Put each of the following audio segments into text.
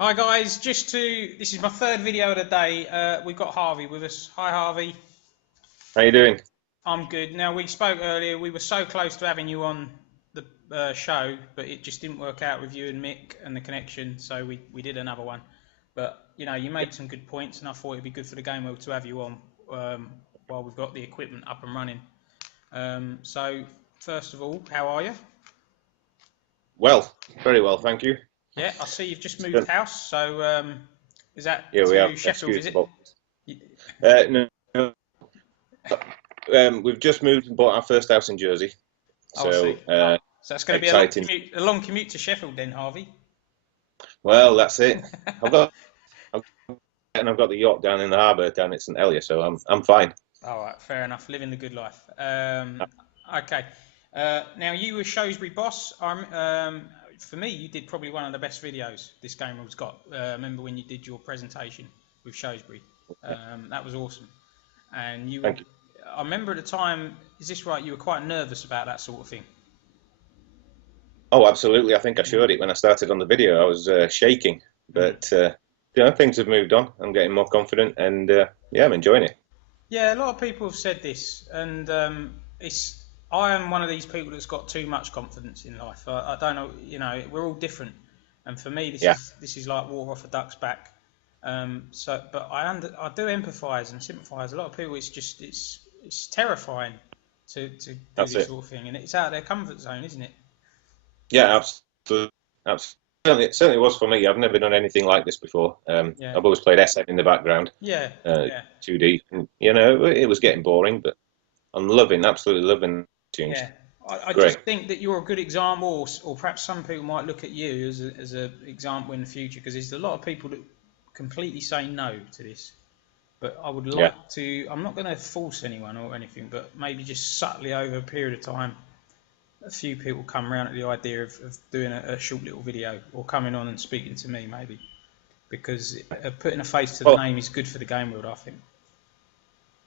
Hi guys, this is my third video of the day. We've got Harvey with us. Hi Harvey. How you doing? I'm good. Now we spoke earlier, we were so close to having you on the show, but it just didn't work out with you and Mick and the connection, so we did another one. But you know, you made some good points and I thought it'd be good for the game world to have you on while we've got the equipment up and running. So first of all, how are you? Well, very well, thank you. Yeah, I see you've just moved Good. house, so is that Yeah, we to have. Sheffield, is Excuse, it? but no, we've just moved and bought our first house in Jersey, Oh, I so see. So it's going to be exciting. a long commute to Sheffield then, Harvey. Well, that's it. I've got, I've got the yacht down in the harbour down at St Helier, so I'm fine. All right, fair enough. Living the good life. Okay. Now you were Shrewsbury boss. For me, you did probably one of the best videos this game has got. Remember when you did your presentation with Shrewsbury? That was awesome. And you were, Thank you. I remember at the time, is this right? You were quite nervous about that sort of thing. Oh, absolutely. I think I showed it when I started on the video. I was shaking, but things have moved on. I'm getting more confident, and yeah, I'm enjoying it. Yeah, a lot of people have said this, and it's. I am one of these people that's got too much confidence in life. I don't know, you know, we're all different, and for me, Yeah, this is like water off a duck's back. But I do empathise and sympathise. A lot of people, it's terrifying to do that's this it. sort of thing, and it's out of their comfort zone, isn't it? Yeah, absolutely. Absolutely. It certainly was for me. I've never done anything like this before. Yeah, I've always played SM in the background, yeah, uh, yeah. 2D. And, it was getting boring, but I'm absolutely loving the change. Yeah, I Great. just think that you're a good example, or perhaps some people might look at you as a example in the future, because there's a lot of people that completely say no to this. But I would Yeah, like to, I'm not going to force anyone or anything, but maybe just subtly over a period of time, a few people come around to the idea of doing a short little video or coming on and speaking to me, maybe. Because putting a face to the well, name is good for the game world, I think.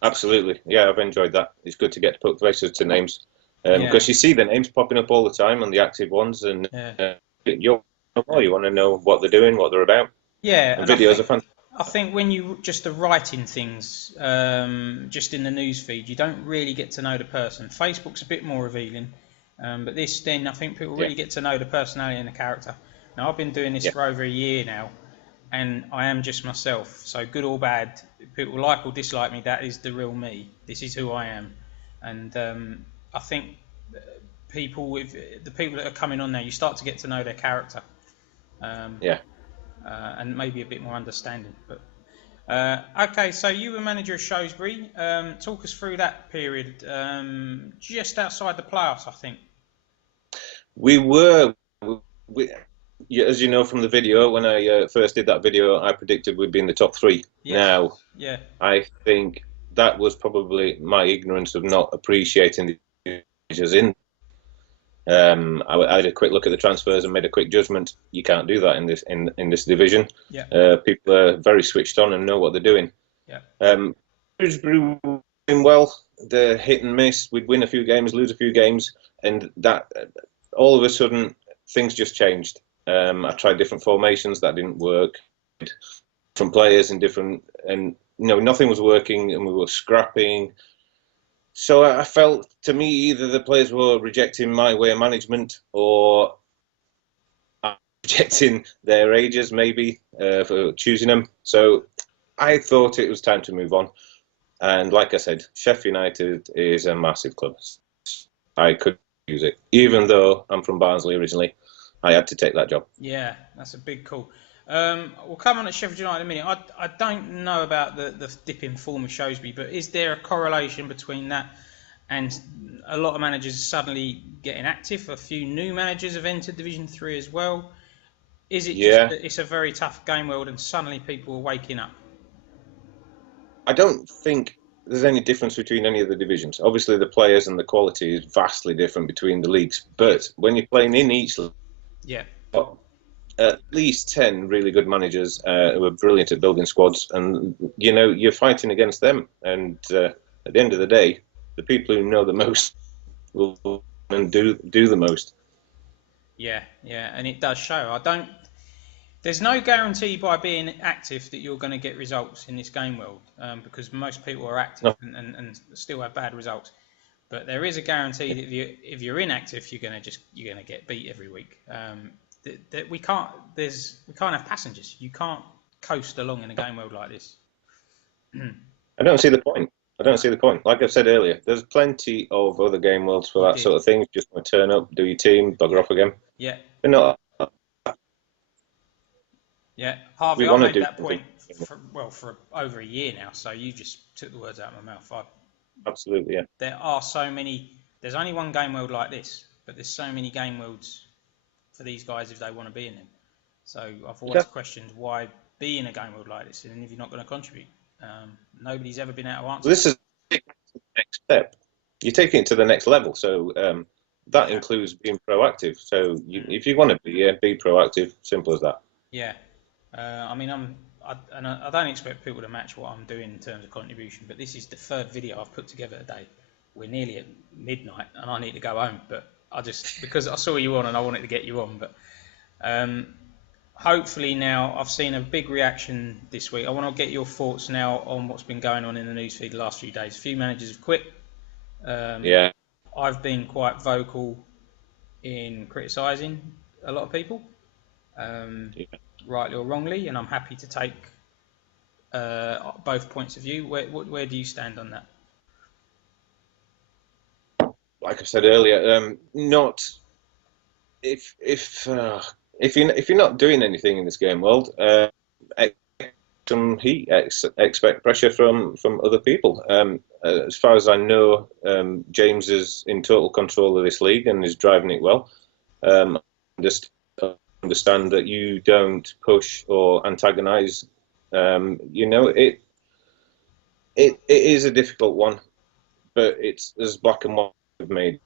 absolutely. Yeah, I've enjoyed that. It's good to get to put faces to names Yeah, because you see the names popping up all the time on the active ones, and yeah. you you want to know what they're doing, what they're about, Yeah, and and videos are fun. I think when you just are writing things, just in the news feed, you don't really get to know the person. Facebook's a bit more revealing, but then I think people Yeah, really get to know the personality and the character. Now I've been doing this yeah, for over a year now, and I am just myself. So good or bad, people like or dislike me. That is the real me. This is who I am, and I think the people that are coming on now, you start to get to know their character. Um, yeah. and maybe a bit more understanding. But okay, so you were manager of Shrewsbury. Talk us through that period, just outside the playoffs, I think. We were. We, yeah, as you know from the video, when I first did that video, I predicted we'd be in the top three. Yes. Now, Yeah. I think that was probably my ignorance of not appreciating the managers in. I had a quick look at the transfers and made a quick judgment. You can't do that in this division. Yeah. People are very switched on and know what they're doing. Yeah. Shrewsbury were doing well. They're hit and miss. We'd win a few games, lose a few games, and that all of a sudden things just changed. I tried different formations that didn't work. Different players and nothing was working, and we were scrapping. So I felt, to me, either the players were rejecting my way of management or rejecting their ages, maybe for choosing them. So I thought it was time to move on. And like I said, Sheffield United is a massive club. I could use it, even though I'm from Barnsley originally. I had to take that job. Yeah, that's a big call. We'll come on at Sheffield United in a minute. I don't know about the dip in form of Shrewsbury, but is there a correlation between that and a lot of managers suddenly getting active? A few new managers have entered Division 3 as well. Is it just Yeah, that it's a very tough game world and suddenly people are waking up? I don't think there's any difference between any of the divisions. Obviously, the players and the quality is vastly different between the leagues. But Yes. when you're playing in each league, Yeah. at least 10 really good managers who are brilliant at building squads, and you're fighting against them, and at the end of the day the people who know the most will and do the most. Yeah. Yeah. And it does show. I don't. There's no guarantee by being active that you're going to get results in this game world, because most people are active No. and still have bad results. But there is a guarantee that if you're inactive, you're going to get beat every week. We can't have passengers. You can't coast along in a game world like this. I don't see the point. I don't see the point. Like I've said earlier, there's plenty of other game worlds for that sort of thing. Just want to turn up, do your team, bugger off again. Yeah. But not. Yeah, Harvey, I made that point for over a year now, so you just took the words out of my mouth. Absolutely, yeah. There are so many. There's only one game world like this, but there's so many game worlds for these guys if they want to be in them. So I've always questioned why be in a game world like this, and if you're not going to contribute. Nobody's ever been able to answer. This is the next step. You're taking it to the next level, so that includes being proactive. So if you want to be proactive. Simple as that. Yeah. I mean, I don't expect people to match what I'm doing in terms of contribution, but this is the third video I've put together today. We're nearly at midnight, and I need to go home. But because I saw you on and I wanted to get you on. But hopefully now I've seen a big reaction this week. I want to get your thoughts now on what's been going on in the newsfeed the last few days. A few managers have quit. Yeah. I've been quite vocal in criticising a lot of people. Rightly or wrongly, and I'm happy to take both points of view. Where do you stand on that? Like I said earlier, not if you're not doing anything in this game world, some heat, expect pressure from other people. As far as I know, James is in total control of this league and is driving it well. Just understand that you don't push or antagonize. It is a difficult one, but it's as black and white we've made.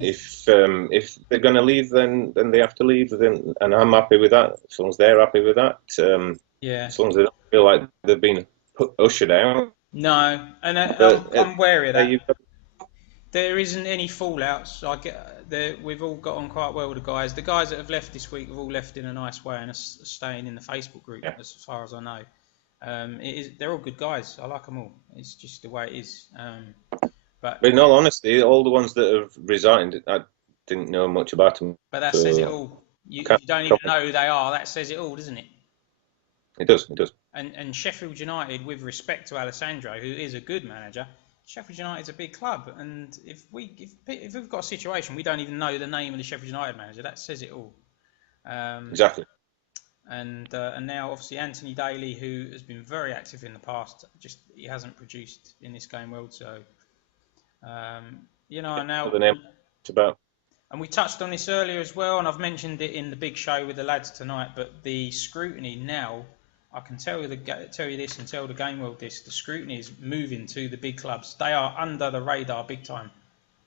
If they're going to leave, then they have to leave, and I'm happy with that. As long as they're happy with that, as long as they don't feel like they've been ushered out. No, and I'm wary of that. There isn't any fallouts. We've all got on quite well with the guys. The guys that have left this week have all left in a nice way and are staying in the Facebook group, as far as I know. They're all good guys. I like them all. It's just the way it is. But in all honesty, all the ones that have resigned, I didn't know much about them. But that says it all. You don't even know who they are. That says it all, doesn't it? It does. It does. And Sheffield United, with respect to Alessandro, who is a good manager, Sheffield United's a big club, and if we've got a situation we don't even know the name of the Sheffield United manager, that says it all. Exactly. And now obviously Anthony Daly, who has been very active in the past, he hasn't produced in this game world. So now the name it's about. And we touched on this earlier as well, and I've mentioned it in the big show with the lads tonight. But the scrutiny now, I can tell you this and tell the game world this: the scrutiny is moving to the big clubs. They are under the radar big time.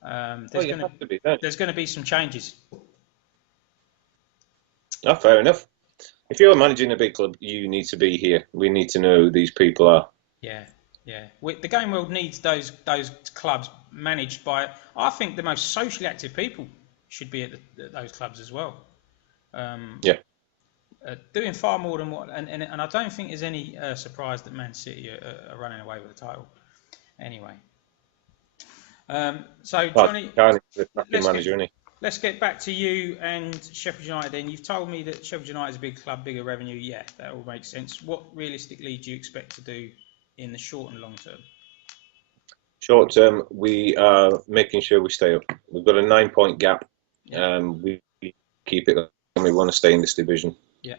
There's going to be some changes. Oh, fair enough. If you're managing a big club, you need to be here. We need to know who these people are. Yeah. The game world needs those clubs managed by, I think, the most socially active people should be at those clubs as well. Doing far more than what, and I don't think there's any surprise that Man City are running away with the title. Anyway, so Johnny, let's get back to you and Sheffield United. Then you've told me that Sheffield United is a big club, bigger revenue. Yeah, that all makes sense. What realistically do you expect to do in the short and long term? Short term, we are making sure we stay up. We've got a 9-point gap. We keep it, and we want to stay in this division. Yeah.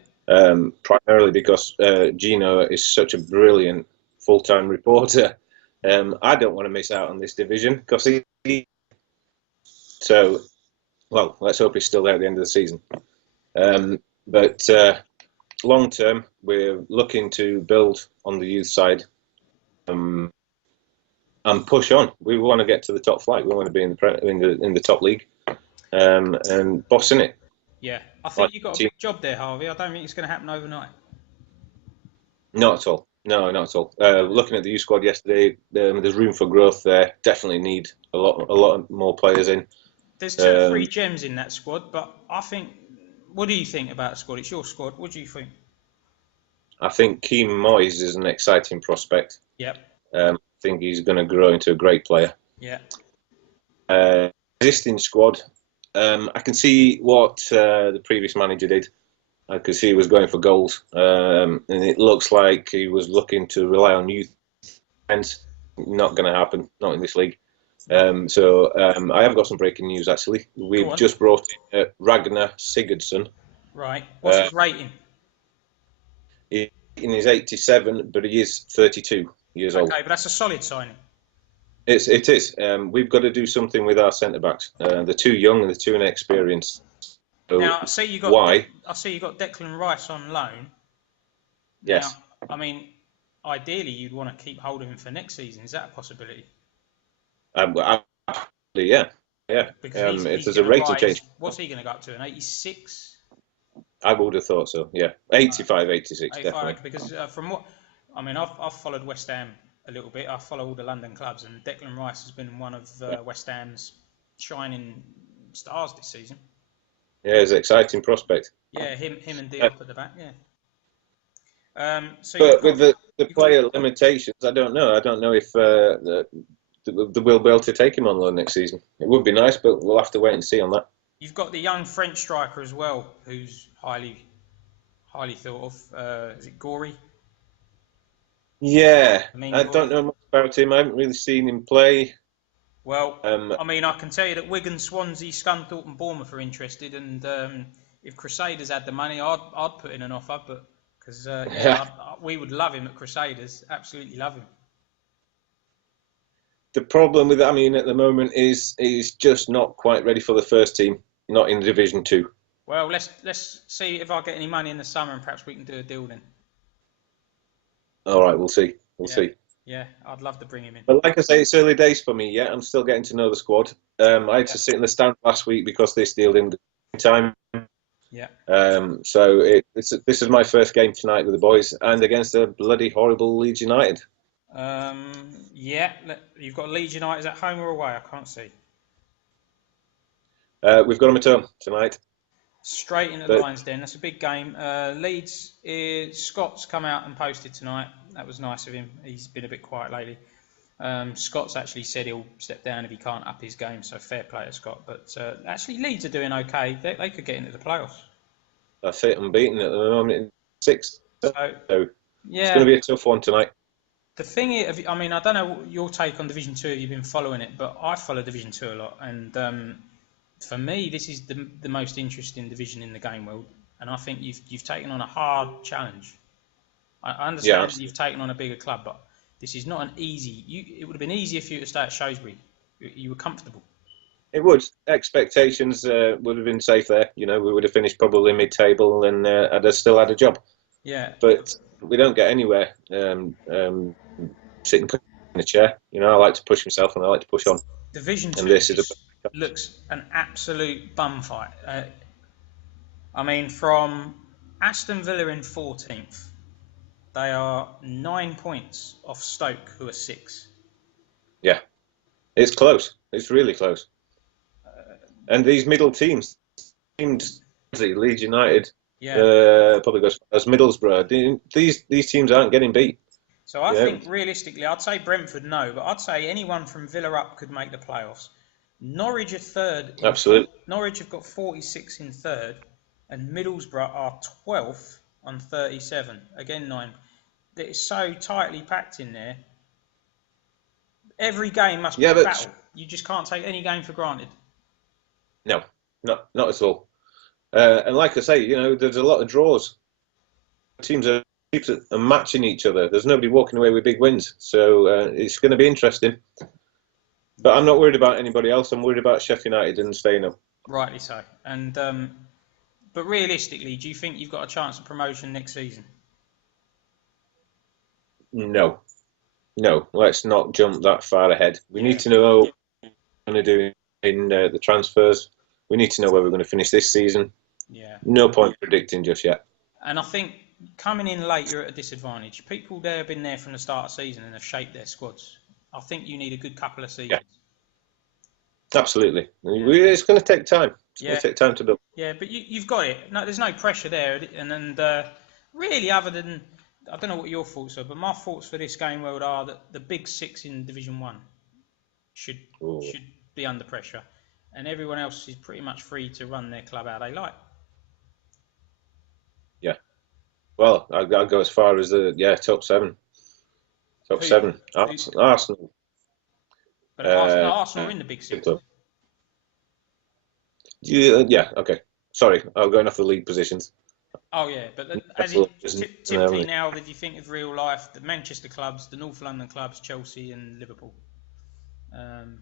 Primarily because Gino is such a brilliant full-time reporter. I don't want to miss out on this division because let's hope he's still there at the end of the season. But long term, we're looking to build on the youth side. And push on. We want to get to the top flight. We want to be in the top league, and bossing it. Yeah, I think you've got a big job there, Harvey. I don't think it's going to happen overnight. Not at all. No, not at all. Looking at the youth squad yesterday, there's room for growth there. Definitely need a lot more players in. There's 2 or 3 gems in that squad, but I think what do you think about the squad? It's your squad. What do you think? I think Keem Moyes is an exciting prospect. Yep. I think he's going to grow into a great player. Yeah. Existing squad, I can see what the previous manager did. I could see he was going for goals, and it looks like he was looking to rely on youth. And not going to happen, not in this league. I have got some breaking news actually. We've just brought in Ragnar Sigurdsson. Right. What's his rating? He's 87, but he is 32 years old. Okay, but that's a solid signing. It is. We've got to do something with our centre backs. They're too young and they're too inexperienced. So now, I see you got Declan Rice on loan. Yes. Now, I mean, ideally, you'd want to keep hold of him for next season. Is that a possibility? Yeah. Because if there's a rating change. What's he going to go up to? An 86? I would have thought so. Yeah, 85, 86, 85, definitely. Because from what I mean, I've followed West Ham a little bit. I follow all the London clubs, and Declan Rice has been one of West Ham's shining stars this season. Yeah, he's an exciting prospect. Yeah, him and Diop at the back. Yeah. But with the player limitations, I don't know. I don't know if we'll be able to take him on loan next season. It would be nice, but we'll have to wait and see on that. You've got the young French striker as well, who's highly thought of. Is it Gory? Yeah, I don't know much about him. I haven't really seen him play. Well, I mean, I can tell you that Wigan, Swansea, Scunthorpe and Bournemouth are interested, and if Crusaders had the money, I'd put in an offer, but because we would love him at Crusaders, absolutely love him. The problem with at the moment is he's just not quite ready for the first team, not in Division 2. Well, let's see if I get any money in the summer, and perhaps we can do a deal then. All right, we'll see. We'll see. Yeah, I'd love to bring him in. But like I say, it's early days for me. Yeah, I'm still getting to know the squad. I had to sit in the stand last week because this deal didn't get time. Yeah. So this is my first game tonight with the boys, and against a bloody horrible Leeds United. Yeah, you've got Leeds United at home or away? I can't see. We've got them at home tonight. Straight into the Lions Den. That's a big game. Leeds, Scott's come out and posted tonight. That was nice of him. He's been a bit quiet lately. Scott's actually said he'll step down if he can't up his game, so fair play to Scott. But actually, Leeds are doing okay. They could get into the playoffs. That's it, unbeaten at the moment in 6th. So yeah, it's going to be a tough one tonight. The thing is, I mean, I don't know your take on Division 2 if you've been following it, but I follow Division 2 a lot. And for me, this is the most interesting division in the game world. And I think you've taken on a hard challenge. I understand that you've taken on a bigger club, but this is not an easy... It would have been easier for you to stay at Shrewsbury. You were comfortable. It would. Expectations would have been safe there. You know, we would have finished probably mid-table and I'd have still had a job. Yeah. But we don't get anywhere sitting in a chair. You know, I like to push myself and I like to push on. Division 2 looks an absolute bum fight. I mean, from Aston Villa in 14th, they are 9 points off Stoke, who are 6. Yeah. It's close. It's really close. And these middle teams, Leeds United, probably goes as Middlesbrough. These teams aren't getting beat. So I think realistically, I'd say Brentford no, but I'd say anyone from Villa up could make the playoffs. Norwich are third. Absolutely. Norwich have got 46 in third, and Middlesbrough are 12th on 37. Again, 9. It's so tightly packed in there. Every game must be a battle. You just can't take any game for granted. No, not at all. And like I say, you know, there's a lot of draws. Teams are matching each other. There's nobody walking away with big wins. So it's going to be interesting. But I'm not worried about anybody else. I'm worried about Sheffield United and staying up. Rightly so. And but realistically, do you think you've got a chance of promotion next season? No. Let's not jump that far ahead. We need to know what we're going to do in the transfers. We need to know where we're going to finish this season. Yeah. No point predicting just yet. And I think coming in late, you're at a disadvantage. People there have been there from the start of the season and have shaped their squads. I think you need a good couple of seasons. Yeah. Absolutely. It's going to take time. It's going to take time to build. Yeah, but you've got it. No, there's no pressure there, and really, other than I don't know what your thoughts are, but my thoughts for this game world are that the big six in Division 1 should be under pressure, and everyone else is pretty much free to run their club how they like. Yeah. Well, I'll go as far as top 7. Top 7. Arsenal. But Arsenal are in the big six. Yeah. Okay. Sorry, I'm going off the league positions. Oh yeah, but typically now, if you think of real life, the Manchester clubs, the North London clubs, Chelsea and Liverpool.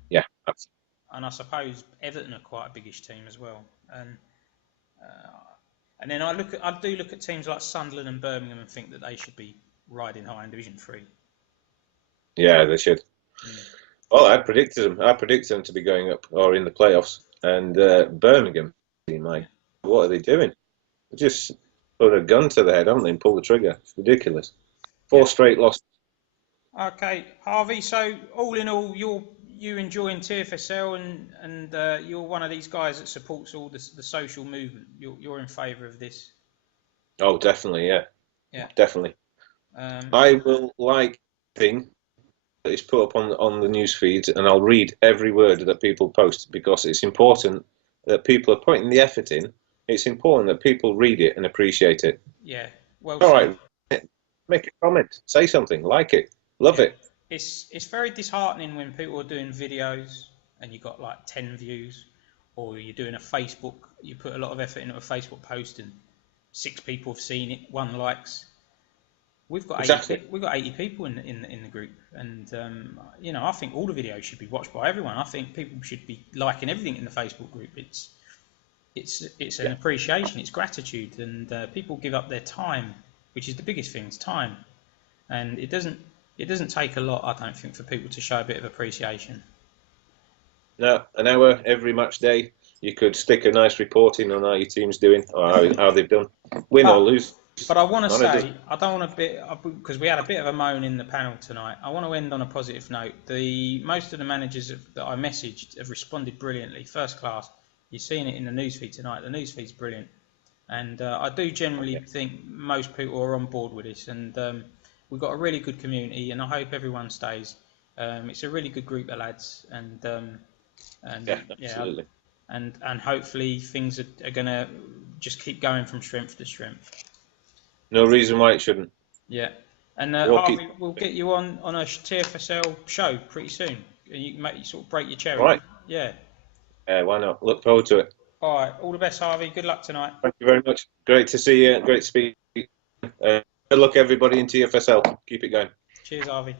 Yeah, absolutely. And I suppose Everton are quite a biggish team as well. And then I do look at teams like Sunderland and Birmingham and think that they should be riding high in Division 3. Yeah, they should. Well, I predicted them to be going up or in the playoffs, and Birmingham. Like, what are they doing? They just put a gun to the head, haven't they, and pull the trigger. It's ridiculous. 4 straight losses. Okay, Harvey. So all in all, you enjoying TFSL, and you're one of these guys that supports all the social movement. You're in favour of this. Oh, definitely, yeah. Definitely. I will like thing that is put up on the news feeds, and I'll read every word that people post, because it's important that people are putting the effort in. It's important that people read it and appreciate it. Yeah. Well, all right. Make a comment, say something, like it, love it. It's very disheartening when people are doing videos and you got like 10 views, or you're doing a Facebook. You put a lot of effort into a Facebook post and 6 people have seen it, 1 likes. We've got 80 people in the group, and I think all the videos should be watched by everyone. I think people should be liking everything in the Facebook group. It's an appreciation, it's gratitude, and people give up their time, which is the biggest thing. It's time, and it doesn't take a lot, I don't think, for people to show a bit of appreciation. No, an hour every match day. You could stick a nice report in on how your team's doing, or how they've done, win or lose. But I want to say, I don't want to because we had a bit of a moan in the panel tonight. I want to end on a positive note. Most of the managers that I messaged have responded brilliantly, first class. You've seen it in the newsfeed tonight. The newsfeed's brilliant, and I do generally think most people are on board with this. And we've got a really good community, and I hope everyone stays. It's a really good group of lads, and absolutely. And hopefully things are going to just keep going from strength to strength. No reason why it shouldn't. Yeah, and Harvey, we'll get you on a TFSL show pretty soon. You can sort of break your cherry. Right. Yeah. Why not? Look forward to it. All right. All the best, Harvey. Good luck tonight. Thank you very much. Great to see you. Great to speak. Good luck, everybody in TFSL. Keep it going. Cheers, Harvey.